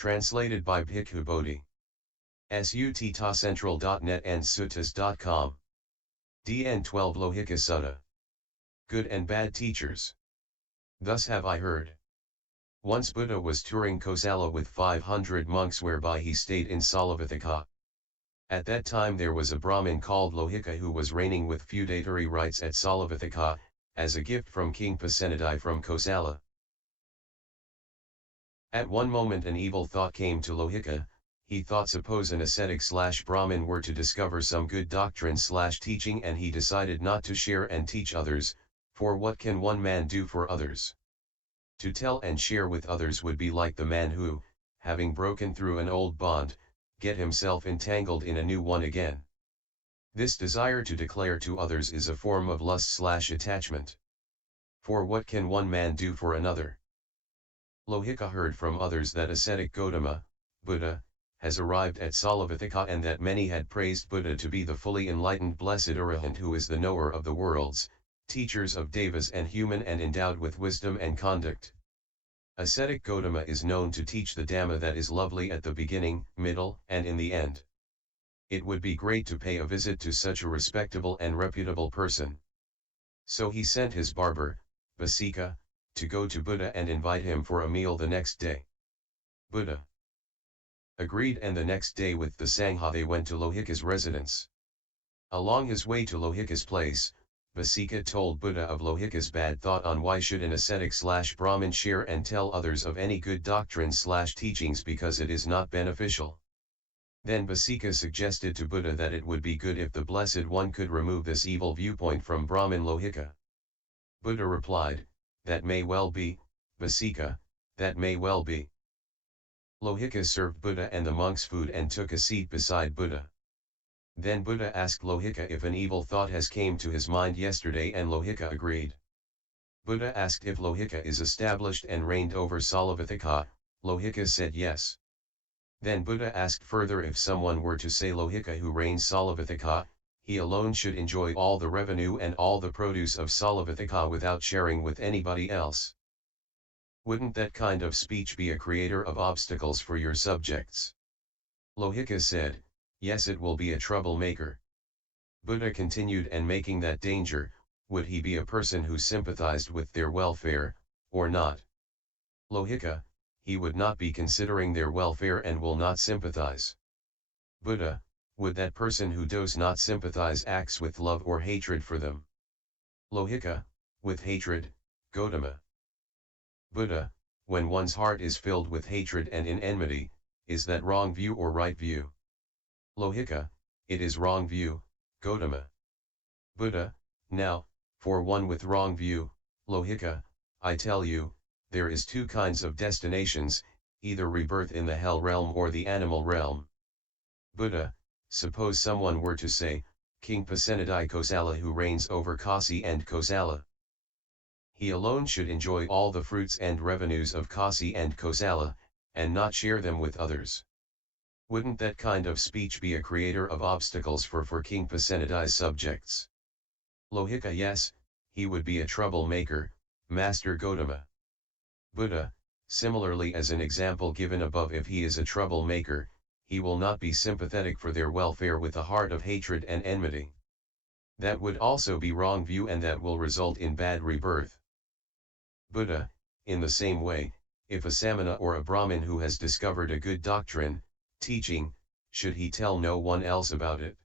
Translated by Bhikkhu Bodhi. Suttacentral.net and suttas.com. DN 12 Lohicca Sutta. Good and bad teachers. Thus have I heard. Once Buddha was touring Kosala with 500 monks, whereby he stayed in Salavithaka. At that time there was a Brahmin called Lohicca who was reigning with feudatory rights at Salavithaka, as a gift from King Pasenadi from Kosala. At one moment an evil thought came to Lohicca. He thought, suppose an ascetic/Brahmin were to discover some good doctrine/teaching, and he decided not to share and teach others, for what can one man do for others? To tell and share with others would be like the man who, having broken through an old bond, get himself entangled in a new one again. This desire to declare to others is a form of lust/attachment. For what can one man do for another? Lohicca heard from others that ascetic Gautama, Buddha, has arrived at Salavithaka, and that many had praised Buddha to be the fully enlightened blessed Arahant, who is the knower of the worlds, teachers of devas and human, and endowed with wisdom and conduct. Ascetic Gautama is known to teach the Dhamma that is lovely at the beginning, middle, and in the end. It would be great to pay a visit to such a respectable and reputable person. So he sent his barber, Bhikkhu, to go to Buddha and invite him for a meal the next day. Buddha agreed, and the next day with the Sangha they went to Lohicca's residence. Along his way to Lohicca's place, Bhikkhu told Buddha of Lohicca's bad thought on why should an ascetic/Brahmin share and tell others of any good doctrine/teachings, because it is not beneficial. Then Bhikkhu suggested to Buddha that it would be good if the Blessed One could remove this evil viewpoint from Brahmin Lohicca. Buddha replied, "That may well be, Bhikkhu, that may well be." Lohicca served Buddha and the monks food and took a seat beside Buddha. Then Buddha asked Lohicca if an evil thought has came to his mind yesterday, and Lohicca agreed. Buddha asked if Lohicca is established and reigned over Salavithaka. Lohicca said yes. Then Buddha asked further, if someone were to say Lohicca who reigns Salavithaka, he alone should enjoy all the revenue and all the produce of Salavithaka without sharing with anybody else. Wouldn't that kind of speech be a creator of obstacles for your subjects? Lohicca said, yes, it will be a troublemaker. Buddha continued, and making that danger, would he be a person who sympathized with their welfare, or not? Lohicca, he would not be considering their welfare and will not sympathize. Buddha, would that person who does not sympathize acts with love or hatred for them? Lohicca, with hatred, Gautama. Buddha, when one's heart is filled with hatred and in enmity, is that wrong view or right view? Lohicca, it is wrong view, Gautama. Buddha, now, for one with wrong view, Lohicca, I tell you, there is two kinds of destinations, either rebirth in the hell realm or the animal realm. Buddha, suppose someone were to say, King Pasenadi Kosala who reigns over Kasi and Kosala. He alone should enjoy all the fruits and revenues of Kasi and Kosala, and not share them with others. Wouldn't that kind of speech be a creator of obstacles for King Pasenadi's subjects? Lohicca, yes, he would be a troublemaker, Master Gautama. Buddha, similarly as an example given above, if he is a troublemaker, he will not be sympathetic for their welfare with a heart of hatred and enmity. That would also be wrong view, and that will result in bad rebirth. Buddha, in the same way, if a samana or a Brahmin who has discovered a good doctrine, teaching, should he tell no one else about it?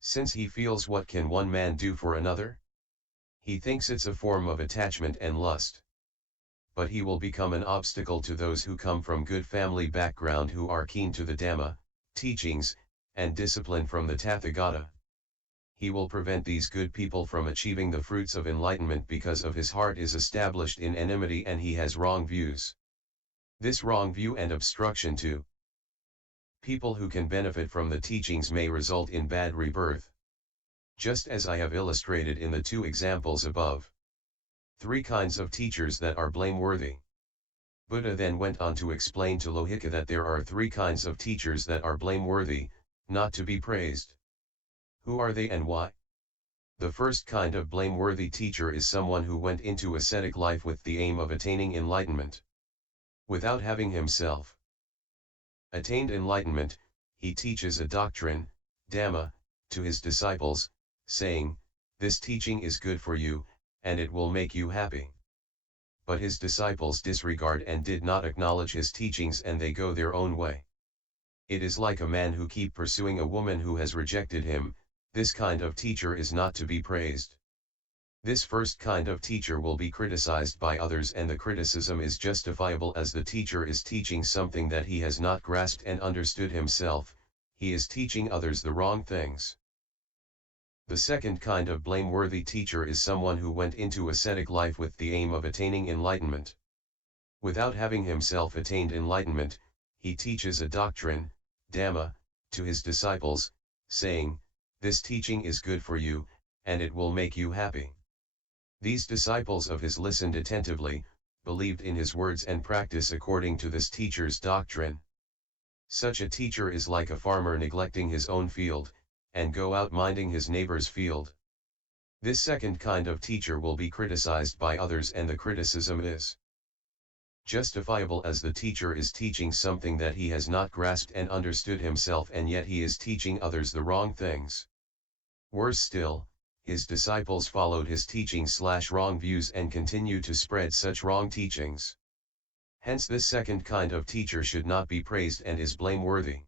Since he feels, what can one man do for another? He thinks it's a form of attachment and lust. But he will become an obstacle to those who come from good family background, who are keen to the Dhamma, teachings, and discipline from the Tathágata. He will prevent these good people from achieving the fruits of enlightenment because of his heart is established in enmity and he has wrong views. This wrong view and obstruction to people who can benefit from the teachings may result in bad rebirth. Just as I have illustrated in the two examples above. Three kinds of teachers that are blameworthy. Buddha then went on to explain to Lohicca that there are three kinds of teachers that are blameworthy, not to be praised. Who are they and why? The first kind of blameworthy teacher is someone who went into ascetic life with the aim of attaining enlightenment, without having himself Attained enlightenment, he teaches a doctrine, Dhamma, to his disciples, saying, "This teaching is good for you, and it will make you happy." But his disciples disregard and did not acknowledge his teachings, and they go their own way. It is like a man who keep pursuing a woman who has rejected him. This kind of teacher is not to be praised. This first kind of teacher will be criticized by others, and the criticism is justifiable as the teacher is teaching something that he has not grasped and understood himself. He is teaching others the wrong things. The second kind of blameworthy teacher is someone who went into ascetic life with the aim of attaining enlightenment. Without having himself attained enlightenment, he teaches a doctrine, Dhamma, to his disciples, saying, "This teaching is good for you, and it will make you happy." These disciples of his listened attentively, believed in his words and practice according to this teacher's doctrine. Such a teacher is like a farmer neglecting his own field, and go out minding his neighbor's field. This second kind of teacher will be criticized by others, and the criticism is justifiable as the teacher is teaching something that he has not grasped and understood himself, and yet he is teaching others the wrong things. Worse still, his disciples followed his teachings/wrong views and continue to spread such wrong teachings. Hence this second kind of teacher should not be praised and is blameworthy.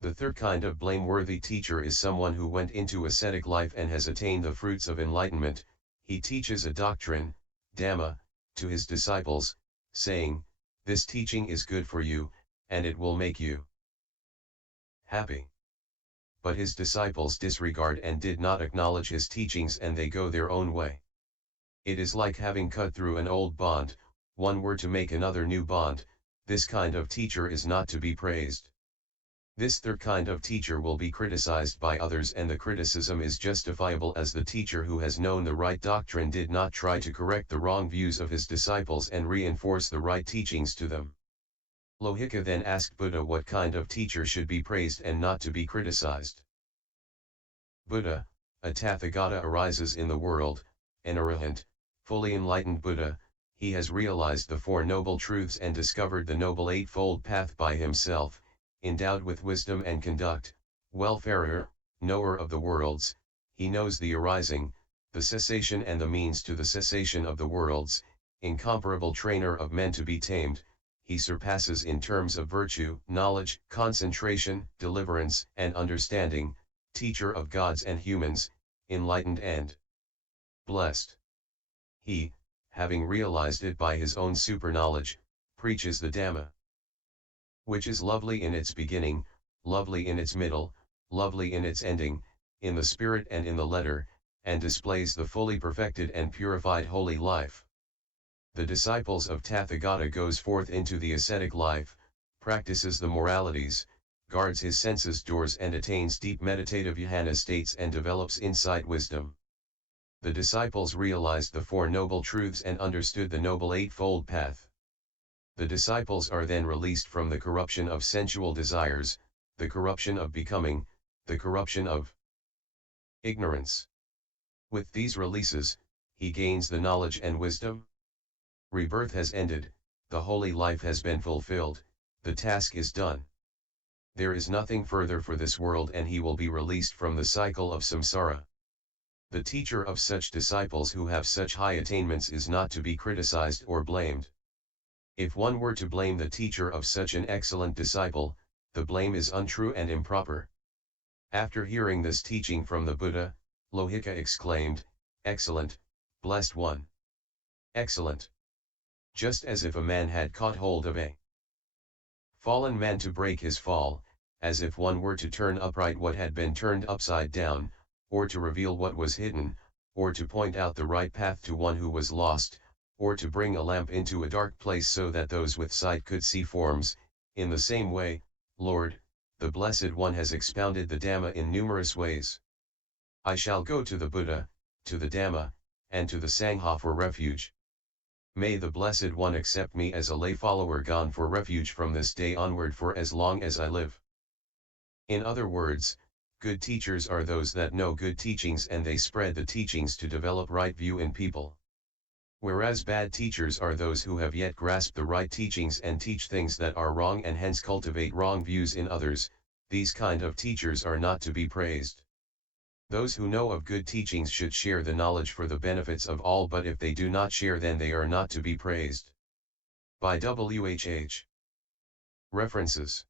The third kind of blameworthy teacher is someone who went into ascetic life and has attained the fruits of enlightenment. He teaches a doctrine, Dhamma, to his disciples, saying, "This teaching is good for you, and it will make you happy." But his disciples disregard and did not acknowledge his teachings, and they go their own way. It is like having cut through an old bond, one were to make another new bond. This kind of teacher is not to be praised. This third kind of teacher will be criticized by others, and the criticism is justifiable as the teacher who has known the right doctrine did not try to correct the wrong views of his disciples and reinforce the right teachings to them. Lohicca then asked Buddha what kind of teacher should be praised and not to be criticized. Buddha, a Tathágata arises in the world, an Arahant, fully enlightened Buddha. He has realized the Four Noble Truths and discovered the Noble Eightfold Path by himself, endowed with wisdom and conduct, welfarer, knower of the worlds. He knows the arising, the cessation and the means to the cessation of the worlds, incomparable trainer of men to be tamed. He surpasses in terms of virtue, knowledge, concentration, deliverance, and understanding, teacher of gods and humans, enlightened and blessed. He, having realized it by his own super-knowledge, preaches the Dhamma, which is lovely in its beginning, lovely in its middle, lovely in its ending, in the spirit and in the letter, and displays the fully perfected and purified holy life. The disciples of Tathágata goes forth into the ascetic life, practices the moralities, guards his senses doors and attains deep meditative jhana states and develops insight wisdom. The disciples realized the Four Noble Truths and understood the Noble Eightfold Path. The disciples are then released from the corruption of sensual desires, the corruption of becoming, the corruption of ignorance. With these releases, he gains the knowledge and wisdom. Rebirth has ended, the holy life has been fulfilled, the task is done. There is nothing further for this world, and he will be released from the cycle of samsara. The teacher of such disciples who have such high attainments is not to be criticized or blamed. If one were to blame the teacher of such an excellent disciple, the blame is untrue and improper. After hearing this teaching from the Buddha, Lohicca exclaimed, "Excellent, blessed one! Excellent!" Just as if a man had caught hold of a fallen man to break his fall, as if one were to turn upright what had been turned upside down, or to reveal what was hidden, or to point out the right path to one who was lost, or to bring a lamp into a dark place so that those with sight could see forms. In the same way, Lord, the Blessed One has expounded the Dhamma in numerous ways. I shall go to the Buddha, to the Dhamma, and to the Sangha for refuge. May the Blessed One accept me as a lay follower gone for refuge from this day onward for as long as I live. In other words, good teachers are those that know good teachings and they spread the teachings to develop right view in people. Whereas bad teachers are those who have yet grasped the right teachings and teach things that are wrong and hence cultivate wrong views in others, these kind of teachers are not to be praised. Those who know of good teachings should share the knowledge for the benefits of all, but if they do not share, then they are not to be praised. By WHH. References.